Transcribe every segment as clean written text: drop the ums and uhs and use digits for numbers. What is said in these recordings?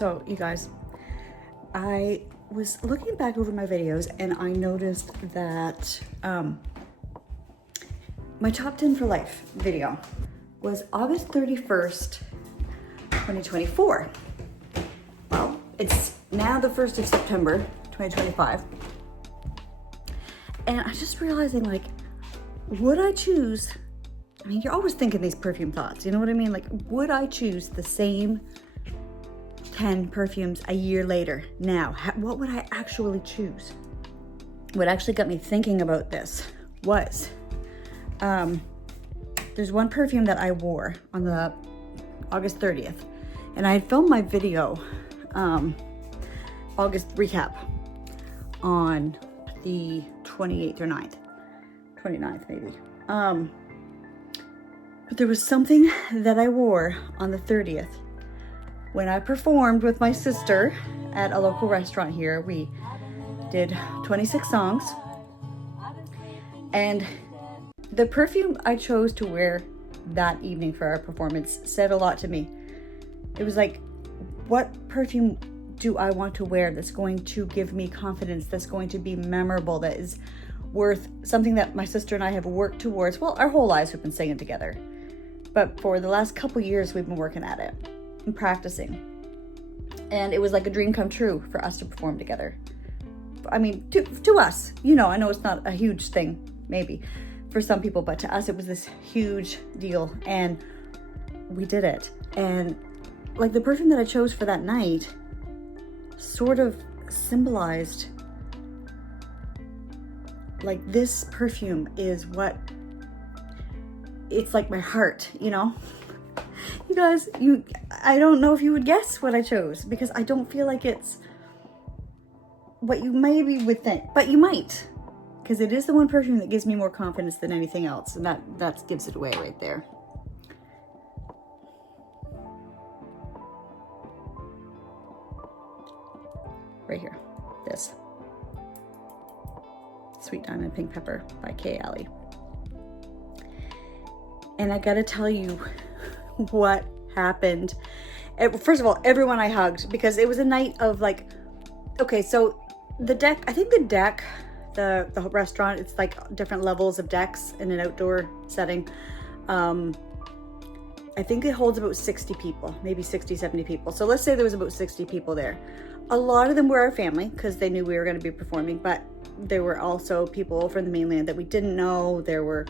So you guys, I was looking back over my videos and I noticed that my top 10 for life video was August 31st, 2024. Well, it's now the 1st of September, 2025. And I just realizing, like, would I choose, I mean, you're always thinking these perfume thoughts, you know what I mean? Like, would I choose the same 10 perfumes a year later now? What would I actually choose? What actually got me thinking about this was, there's one perfume that I wore on the August 30th, and I had filmed my video, August recap, on the 28th or 9th, 29th maybe. But there was something that I wore on the 30th when I performed with my sister at a local restaurant here. We did 26 songs, and the perfume I chose to wear that evening for our performance said a lot to me. It was like, what perfume do I want to wear that's going to give me confidence, that's going to be memorable, that is worth something that my sister and I have worked towards? Well, our whole lives we've been singing together, but for the last couple years we've been working at it and practicing. And it was like a dream come true for us to perform together. I mean, to us, you know, I know it's not a huge thing, maybe, for some people, but to us it was this huge deal, and we did it. And like, the perfume that I chose for that night sort of symbolized, like, this perfume is what, it's like my heart, you know? You guys, I don't know if you would guess what I chose, because I don't feel like it's what you maybe would think, but you might, because it is the one perfume that gives me more confidence than anything else, and that gives it away right there. Right here, this Sweet Diamond Pink Pepper by K. Alley. And I gotta tell you what happened. First of all, everyone I hugged, because it was a night of, like, okay, so the deck, I think the restaurant, it's like different levels of decks in an outdoor setting. I think it holds about 60 people, maybe 60, 70 people. So let's say there was about 60 people there. A lot of them were our family, because they knew we were going to be performing, but there were also people from the mainland that we didn't know. There were,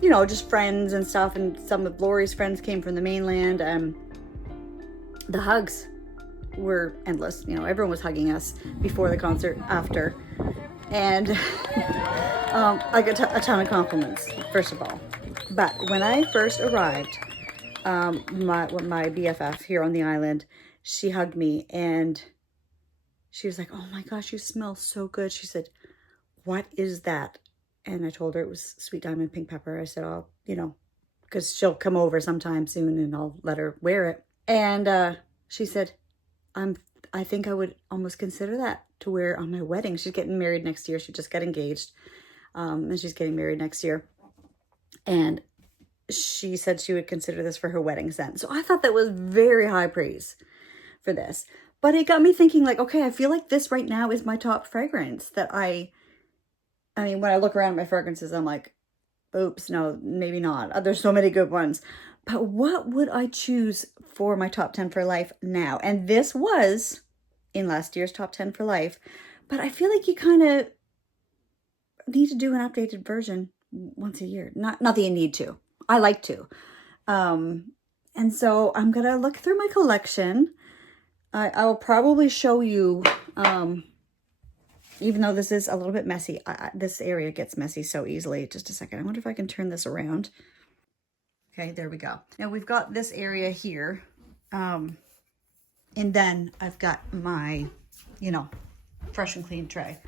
you know, just friends and stuff, and some of Lori's friends came from the mainland. The hugs were endless. You know, everyone was hugging us before the concert, after, and I got a ton of compliments, first of all. But when I first arrived, my BFF here on the island, she hugged me and she was like, "Oh my gosh, you smell so good." She said, "What is that?" And I told her it was Sweet Diamond Pink Pepper. I said, "Oh, you know, because she'll come over sometime soon and I'll let her wear it." And she said, I think I would almost consider that to wear on my wedding. She's getting married next year. She just got engaged, and she's getting married next year. And she said she would consider this for her wedding scent. So I thought that was very high praise for this. But it got me thinking, like, okay, I feel like this right now is my top fragrance that I mean, when I look around at my fragrances, I'm like, oops, no, maybe not. There's so many good ones. But what would I choose for my top 10 for life now? And this was in last year's top 10 for life. But I feel like you kind of need to do an updated version once a year. Not that you need to. I like to. And so I'm going to look through my collection. I will probably show you, even though this is a little bit messy, this area gets messy so easily. Just a second. I wonder if I can turn this around. Okay, there we go. Now we've got this area here. And then I've got my, you know, fresh and clean tray.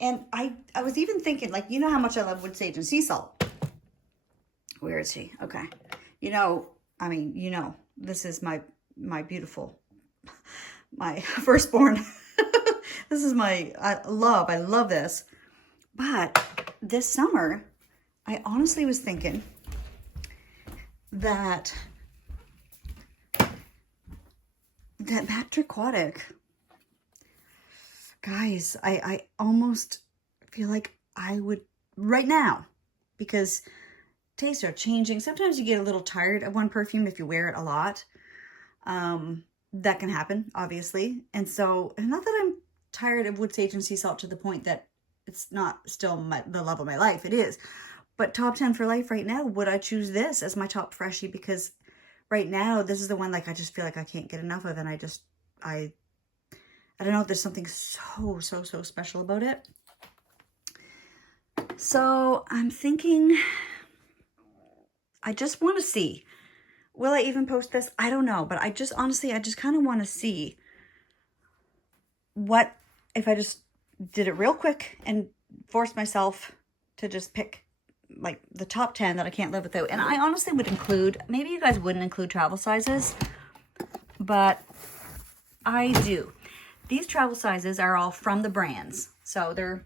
And I was even thinking, like, you know how much I love wood sage and sea salt. Where is she? Okay. You know, I mean, you know, this is my beautiful, my firstborn. This is I love this. But this summer, I honestly was thinking that That matte aquatic. Guys, I almost feel like I would right now, because tastes are changing. Sometimes you get a little tired of one perfume if you wear it a lot. That can happen, obviously. And so, and not that I'm tired of wood sage and sea salt to the point that it's not still the love of my life. It is. But top 10 for life right now, would I choose this as my top freshie? Because right now, this is the one, like, I just feel like I can't get enough of. And I don't know, there's something so special about it. So I'm thinking, I just want to see. Will I even post this? I don't know. But I just, honestly, I just kind of want to see what, if I just did it real quick and forced myself to just pick like the top 10 that I can't live without. And I honestly would include, maybe you guys wouldn't include travel sizes, but I do. These travel sizes are all from the brands, so they're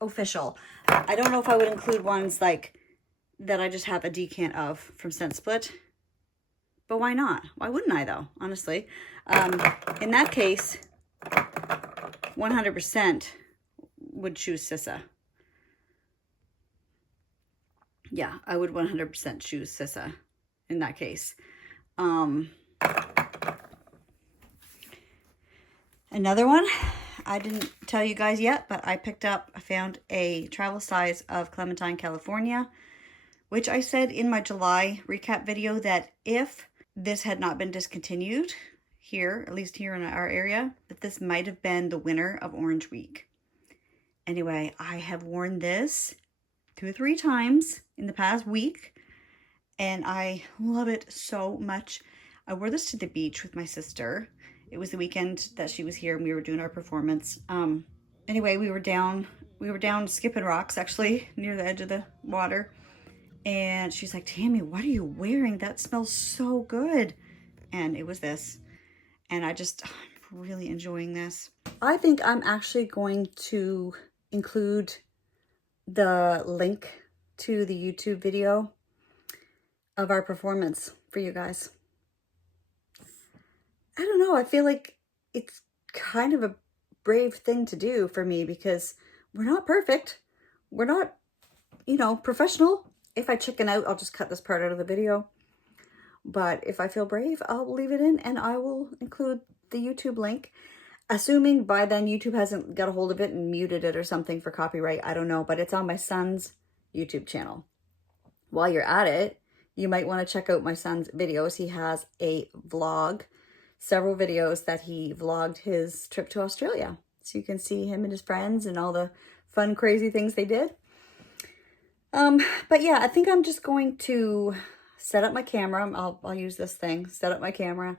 official. I don't know if I would include ones like that I just have a decant of from Scent Split, but why not? Why wouldn't I though, honestly? In that case, 100% would choose Sissa. Yeah, I would 100% choose Sissa in that case. Another one, I didn't tell you guys yet, but I found a travel size of Clementine, California, which I said in my July recap video that if this had not been discontinued here, at least here in our area, that this might have been the winner of Orange Week. Anyway, I have worn this 2 or 3 times in the past week, and I love it so much. I wore this to the beach with my sister. It was the weekend that she was here and we were doing our performance. Anyway, we were down skipping rocks, actually, near the edge of the water. And she's like, Tammy, what are you wearing? That smells so good. And it was this. And I'm really enjoying this. I think I'm actually going to include the link to the YouTube video of our performance for you guys. I don't know, I feel like it's kind of a brave thing to do for me because we're not perfect. We're not, you know, professional. If I chicken out, I'll just cut this part out of the video. But if I feel brave, I'll leave it in and I will include the YouTube link. Assuming by then YouTube hasn't got a hold of it and muted it or something for copyright, I don't know, but it's on my son's YouTube channel. While you're at it, you might want to check out my son's videos. He has a vlog, several videos that he vlogged his trip to Australia. So you can see him and his friends and all the fun, crazy things they did. But yeah, I think I'm just going to set up my camera. I'll use this thing, set up my camera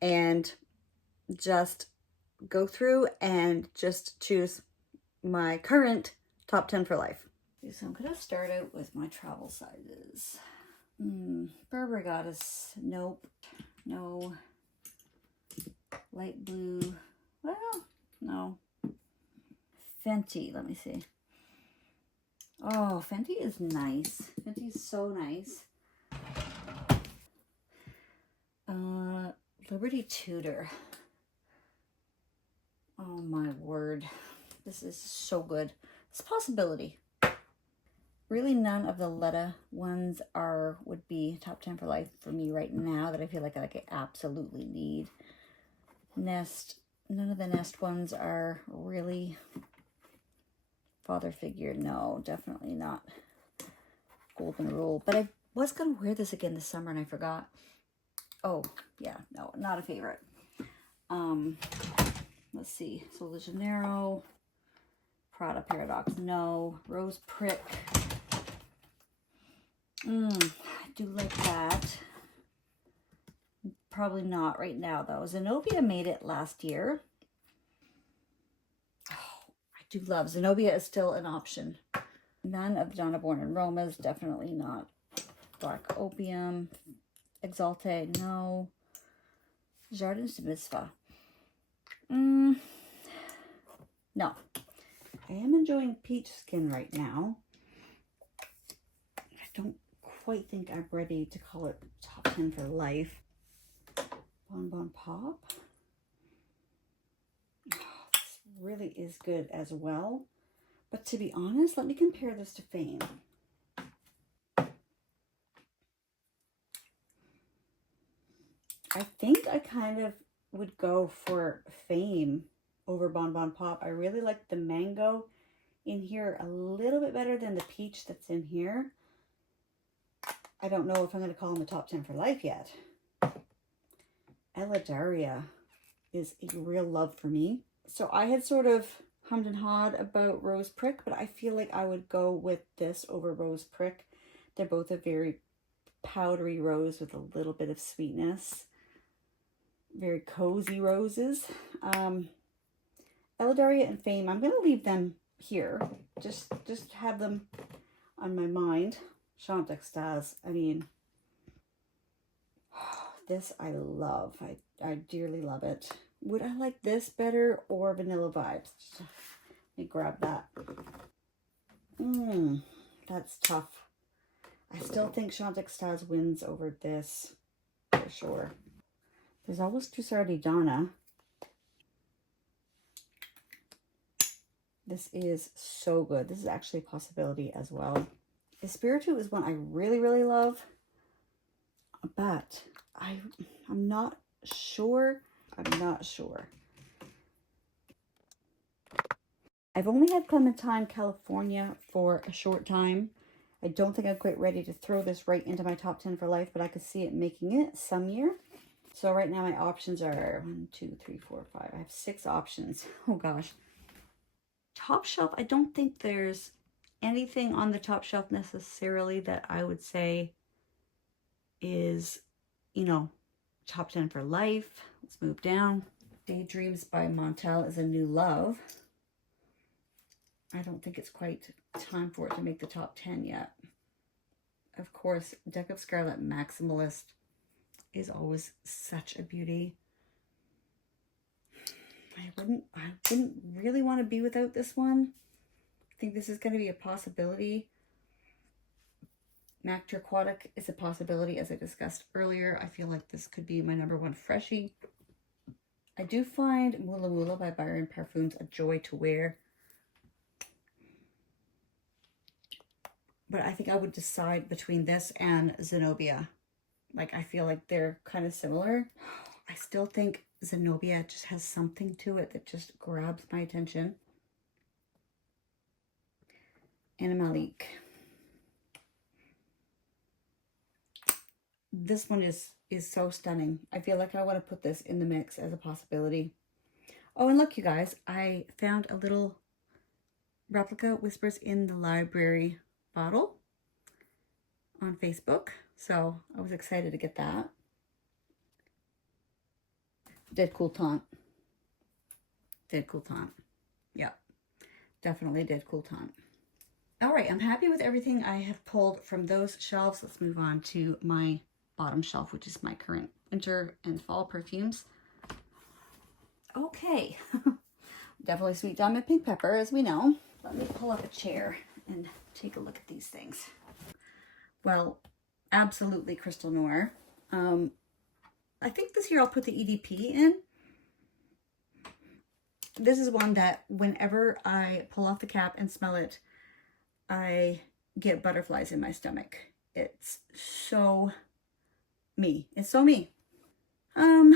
and just go through and just choose my current top 10 for life. So I'm going to start out with my travel sizes. Burberry Goddess, nope, no. Light blue, well, no. Fenty, let me see. Oh, Fenty is nice. Fenty is so nice. Liberty Tudor. Oh my word. This is so good. It's a possibility. Really none of the Letta ones would be top 10 for life for me right now that I feel like I absolutely need. Nest, none of the Nest ones are really father figure. No, definitely not golden rule. But I was going to wear this again this summer and I forgot. Oh, yeah, no, not a favorite. Let's see. Sol de Janeiro, Prada Paradox, no. Rose Prick. I do like that. Probably not right now, though. Zenobia made it last year. Oh, I do love Zenobia is still an option. None of Donna Born and Roma's, definitely not. Black Opium, Exalte, no. Jardins de Mitzvah. No. I am enjoying Peach Skin right now. I don't quite think I'm ready to call it top 10 for life. Bon Bon Pop. really is good as well. But to be honest, let me compare this to Fame. I think I kind of would go for Fame over Bon Bon Pop. I really like the mango in here a little bit better than the peach that's in here. I don't know if I'm going to call them the top 10 for life yet. Eladaria is a real love for me. So I had sort of hummed and hawed about Rose Prick, but I feel like I would go with this over Rose Prick. They're both a very powdery rose with a little bit of sweetness. Very cozy roses. Eladaria and Fame, I'm going to leave them here. Just have them on my mind. Chant d'Extase, I mean, this I love. I dearly love it. Would I like this better or Vanilla Vibes? Let me grab that. That's tough. I still think Chant d'Extase wins over this for sure. There's always Tussardi Donna. This is so good. This is actually a possibility as well. Espiritu is one I really, really love, but I'm not sure. I'm not sure. I've only had Clementine California for a short time. I don't think I'm quite ready to throw this right into my top 10 for life, but I could see it making it some year. So right now my options are 1, 2, 3, 4, 5. I have 6 options. Oh gosh. Top shelf, I don't think there's anything on the top shelf necessarily that I would say is, you know, top 10 for life. Let's move down. Daydreams by Montel is a new love. I don't think it's quite time for it to make the top 10 yet. Of course, Deck of Scarlet Maximalist is always such a beauty. I wouldn't really want to be without this one. I think this is going to be a possibility. Mac Turquatic is a possibility, as I discussed earlier. I feel like this could be my #1 freshie. I do find Mula Mula by Byron Perfumes a joy to wear. But I think I would decide between this and Zenobia. Like, I feel like they're kind of similar. I still think Zenobia just has something to it that just grabs my attention. Anna Malik. This one is so stunning. I feel like I want to put this in the mix as a possibility. Oh, and look, you guys, I found a little replica Whispers in the Library bottle on Facebook. So I was excited to get that. Dead Cool Taunt. Dead Cool Taunt. Yep. Definitely Dead Cool Taunt. All right, I'm happy with everything I have pulled from those shelves. Let's move on to my bottom shelf, which is my current winter and fall perfumes. Okay. Definitely Sweet Diamond Pink Pepper, as we know. Let me pull up a chair and take a look at these things. Well, absolutely Crystal Noir. I think this year I'll put the EDP in. This is one that whenever I pull off the cap and smell it, I get butterflies in my stomach. It's so me. It's so me. Oh,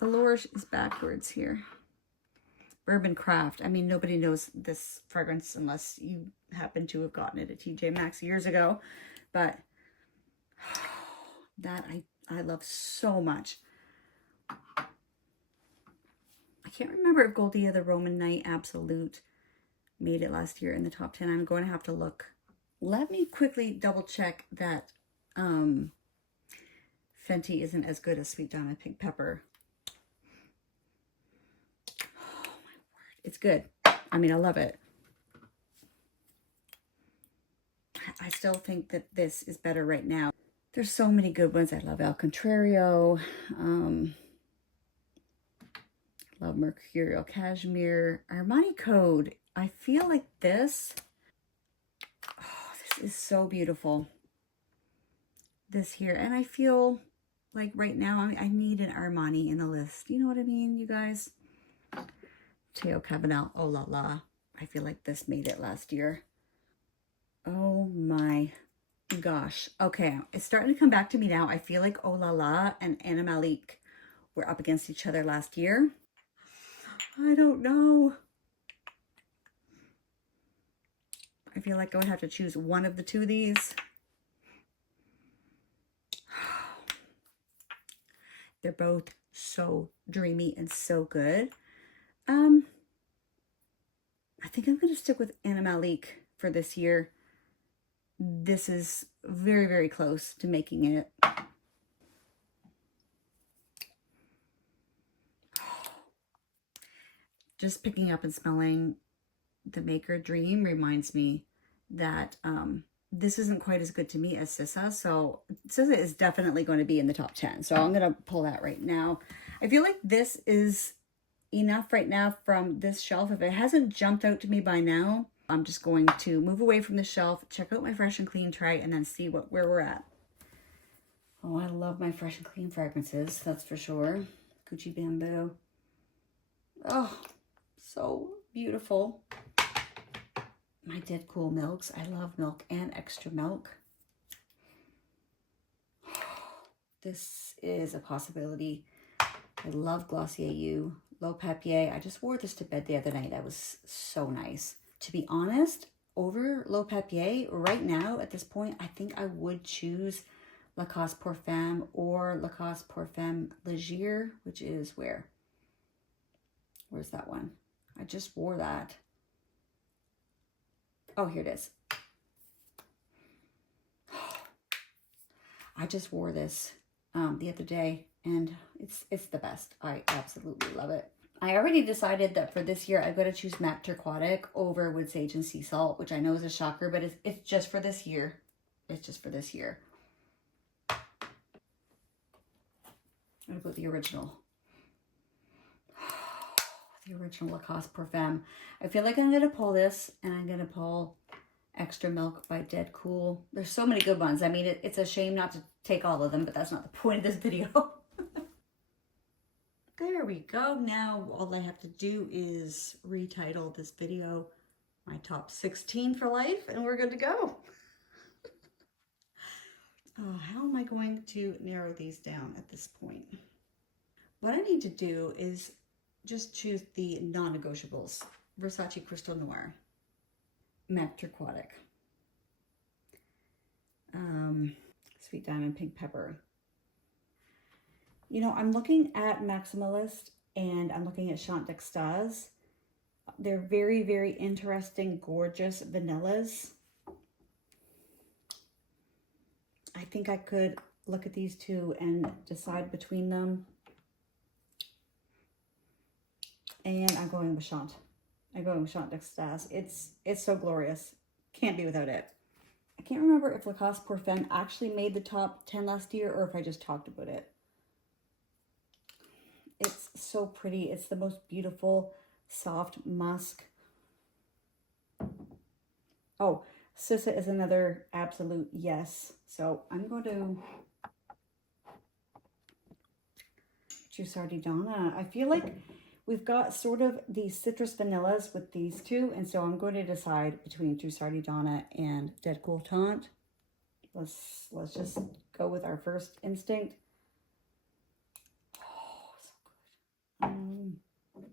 Allure is backwards here. Bourbon Craft. I mean, nobody knows this fragrance unless you happen to have gotten it at TJ Maxx years ago. But that I love so much. I can't remember if Goldia the Roman Night Absolute made it last year in the top 10. I'm going to have to look. Let me quickly double check that Fenty isn't as good as Sweet Diamond Pink Pepper. Oh my word, it's good. I mean, I love it. I still think that this is better right now. There's so many good ones. I love El Contrario. Love Mercurial Cashmere. Armani Code. I feel like this. Oh, this is so beautiful. This here. And I feel like right now I need an Armani in the list. You know what I mean, you guys? Teo Cabanel, oh la la. I feel like this made it last year. Oh my gosh. Okay, it's starting to come back to me now. I feel like oh la la and Anna Malik were up against each other last year. I don't know. I feel like I would have to choose one of the two of these. They're both so dreamy and so good. I think I'm going to stick with Anna Malik for this year. This is very, very close to making it. Just picking up and smelling the Maker Dream reminds me that this isn't quite as good to me as Sissa. So Sissa is definitely going to be in the top 10. So I'm going to pull that right now. I feel like this is enough right now from this shelf. If it hasn't jumped out to me by now, I'm just going to move away from the shelf, check out my Fresh and Clean tray, and then see where we're at. Oh, I love my Fresh and Clean fragrances, that's for sure. Gucci Bamboo. Oh, so beautiful. My Dead Cool milks. I love milk and extra milk. This is a possibility. I love Glossier You. Low Papier. I just wore this to bed the other night. That was so nice. To be honest, over Low Papier, right now at this point, I think I would choose Lacoste Parfum or Lacoste Parfum Leger, which is where? Where's that one? I just wore that. Oh, here it is. I just wore this the other day, and it's the best. I absolutely love it. I already decided that for this year, I'm going to choose Matte Turquoise over Wood Sage and Sea Salt, which I know is a shocker, but it's just for this year. It's just for this year. What about the original? The original Lacoste Parfum. I feel like I'm going to pull this, and I'm going to pull Extra Milk by Dead Cool. There's so many good ones. I mean, it's a shame not to take all of them, but that's not the point of this video. There we go. Now all I have to do is retitle this video my top 16 for life, and we're good to go. Oh, how am I going to narrow these down at this point? What I need to do is just choose the non-negotiables. Versace Crystal Noir, Matte Turquoise, Sweet Diamond Pink Pepper. You know, I'm looking at Maximalist and I'm looking at Chant d'Extase. They're very, very interesting, gorgeous vanillas. I think I could look at these two and decide between them. And I'm going with Chant. I'm going with Chant d'Extase. It's so glorious. Can't be without it. I can't remember if Lacoste Parfum actually made the top 10 last year or if I just talked about it. It's so pretty. It's the most beautiful, soft musk. Oh, Sissa is another absolute yes. So I'm going to choose Sardidana. I feel like we've got sort of these citrus vanillas with these two, and so I'm going to decide between Sardidana and Dead Cool Taunt. Let's just go with our first instinct. Oh, so good.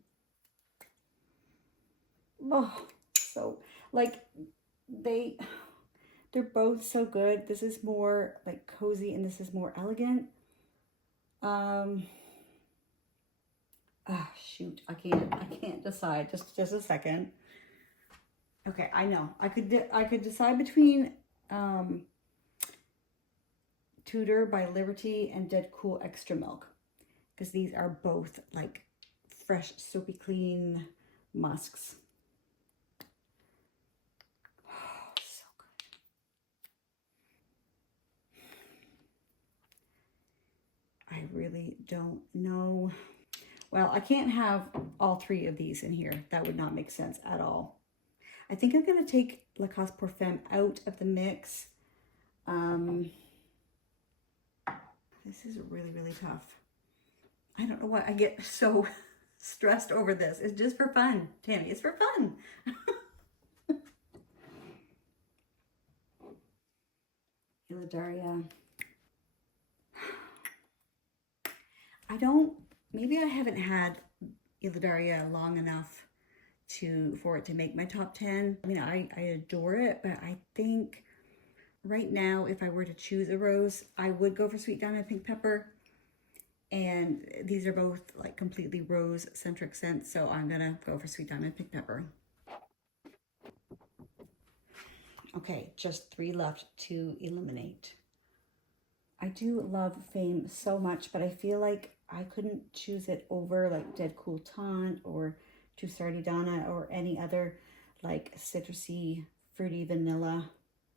Oh, so like they're both so good. This is more like cozy, and this is more elegant. Ah, shoot, I can't decide. Just a second. Okay, I know. I could decide between Tudor by Liberty and Dead Cool Extra Milk, because these are both like fresh, soapy clean musks. Oh, so good. I really don't know. Well, I can't have all three of these in here. That would not make sense at all. I think I'm going to take Lacoste Parfum out of the mix. This is really, really tough. I don't know why I get so stressed over this. It's just for fun, Tammy. It's for fun. Iladaria. Maybe I haven't had Iladaria long enough for it to make my top 10. I mean, I adore it, but I think right now, if I were to choose a rose, I would go for Sweet Diamond Pink Pepper. And these are both like completely rose-centric scents, so I'm gonna go for Sweet Diamond Pink Pepper. Okay, just 3 left to eliminate. I do love Fame so much, but I feel like I couldn't choose it over like Dead Cool Taunt or Tu Sardidana or any other like citrusy, fruity, vanilla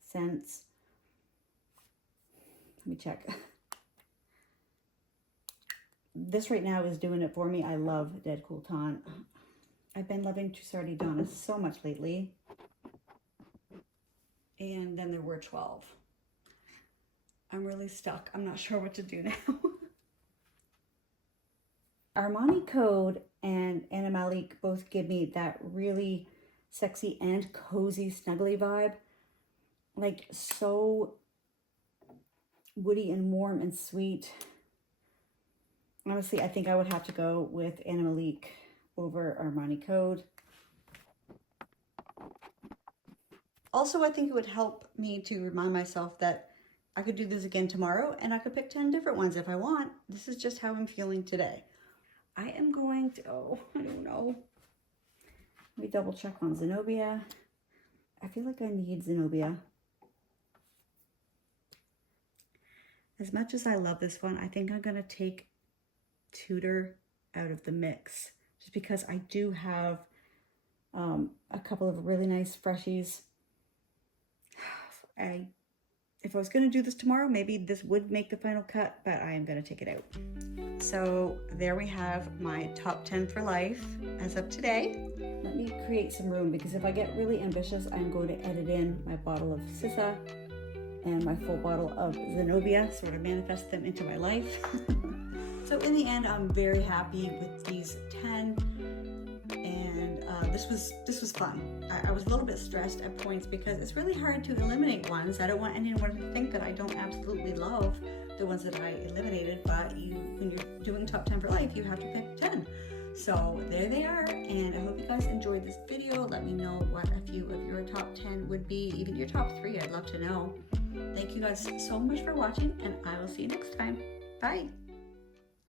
scents. Let me check. This right now is doing it for me. I love Dead Cool Taunt. I've been loving Tu Sardidana so much lately. And then there were 12. I'm really stuck. I'm not sure what to do now. Armani Code and Anna Malik both give me that really sexy and cozy snuggly vibe. Like so woody and warm and sweet. Honestly, I think I would have to go with Anna Malik over Armani Code. Also, I think it would help me to remind myself that I could do this again tomorrow and I could pick 10 different ones if I want. This is just how I'm feeling today. I am going to, I don't know. Let me double check on Zenobia. I feel like I need Zenobia. As much as I love this one, I think I'm gonna take Tudor out of the mix just because I do have a couple of really nice freshies. If I was going to do this tomorrow, maybe this would make the final cut, but I am going to take it out. So there we have my top 10 for life as of today. Let me create some room because if I get really ambitious, I'm going to edit in my bottle of Sissa and my full bottle of Zenobia, sort of manifest them into my life. So in the end, I'm very happy with these 10. And this was fun. I was a little bit stressed at points because it's really hard to eliminate ones. I don't want anyone to think that I don't absolutely love the ones that I eliminated, but when you're doing top 10 for life, you have to pick 10. So there they are, and I hope you guys enjoyed this video. Let me know what a few of your top 10 would be, even your top 3, I'd love to know. Thank you guys so much for watching, and I will see you next time. Bye.